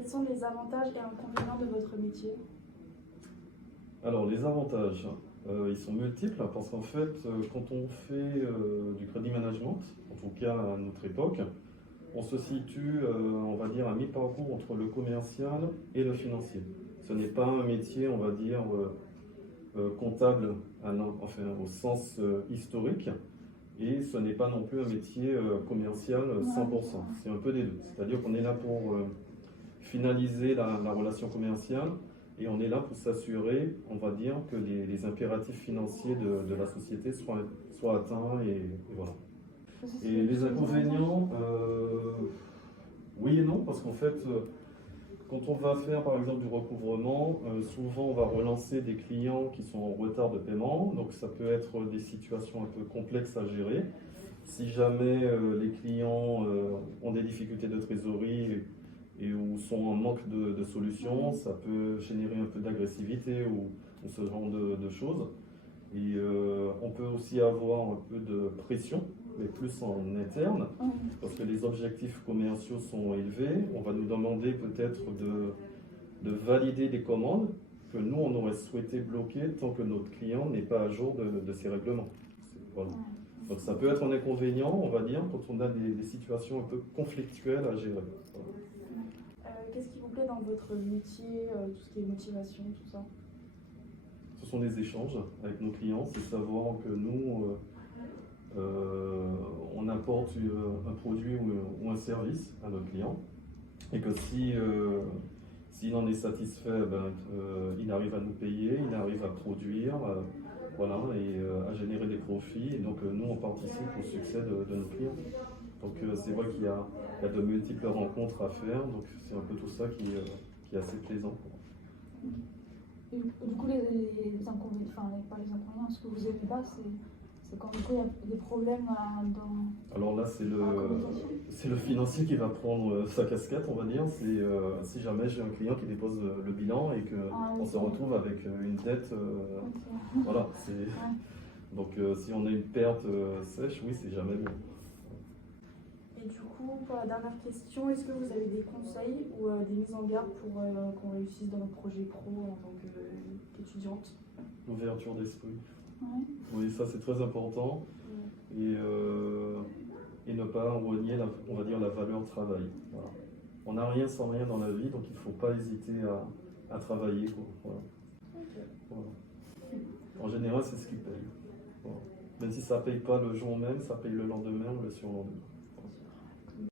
quels sont les avantages et inconvénients de votre métier? Alors, les avantages, ils sont multiples parce qu'en fait, quand on fait du crédit management, en tout cas à notre époque, on se situe, on va dire, à mi-parcours entre le commercial et le financier. Ce n'est pas un métier, on va dire, comptable enfin, au sens historique, et ce n'est pas non plus un métier commercial 100%. C'est un peu des deux. C'est-à-dire qu'on est là pour finaliser la relation commerciale et on est là pour s'assurer, on va dire, que les impératifs financiers de la société soient atteints et voilà. Et les inconvénients, oui et non, parce qu'en fait, quand on va faire par exemple du recouvrement, souvent on va relancer des clients qui sont en retard de paiement, donc ça peut être des situations un peu complexes à gérer. Si jamais les clients ont des difficultés de trésorerie ou sont en manque de solutions, ça peut générer un peu d'agressivité ou ce genre de choses. Et on peut aussi avoir un peu de pression, mais plus en interne, parce que les objectifs commerciaux sont élevés. On va nous demander peut-être de valider des commandes que nous, on aurait souhaité bloquer tant que notre client n'est pas à jour de ces règlements. Voilà. Donc ça peut être un inconvénient, on va dire, quand on a des situations un peu conflictuelles à gérer. Voilà. Qu'est-ce qui vous plaît dans votre métier, tout ce qui est motivation, tout ça? Ce sont des échanges avec nos clients, c'est savoir que nous, on apporte un produit ou un service à notre client et que s'il en est satisfait, il arrive à nous payer, il arrive à produire, voilà, et à générer des profits. Et donc nous, on participe au succès de nos clients. Donc c'est vrai qu'il y a de multiples rencontres à faire, donc c'est un peu tout ça qui est assez plaisant. Et du coup, les inconvénients, enfin, pas les inconvénients, ce que vous n'aimez pas, c'est quand du coup il y a des problèmes dans. Alors là, c'est le financier qui va prendre sa casquette, on va dire. C'est si jamais j'ai un client qui dépose le bilan et qu'on se retrouve avec une dette, voilà. Donc si on a une perte sèche, oui, c'est jamais bon. Et du coup, pour la dernière question, est-ce que vous avez des conseils ou des mises en garde pour qu'on réussisse dans notre projet pro en tant qu'étudiante? L'ouverture d'esprit. Ouais. Oui, ça c'est très important. Et ne pas renier, on va dire, la valeur travail. Voilà. On n'a rien sans rien dans la vie, donc il ne faut pas hésiter à travailler, quoi. Voilà. Okay. Voilà. En général, c'est ce qui paye. Voilà. Même si ça ne paye pas le jour même, ça paye le lendemain ou le surlendemain.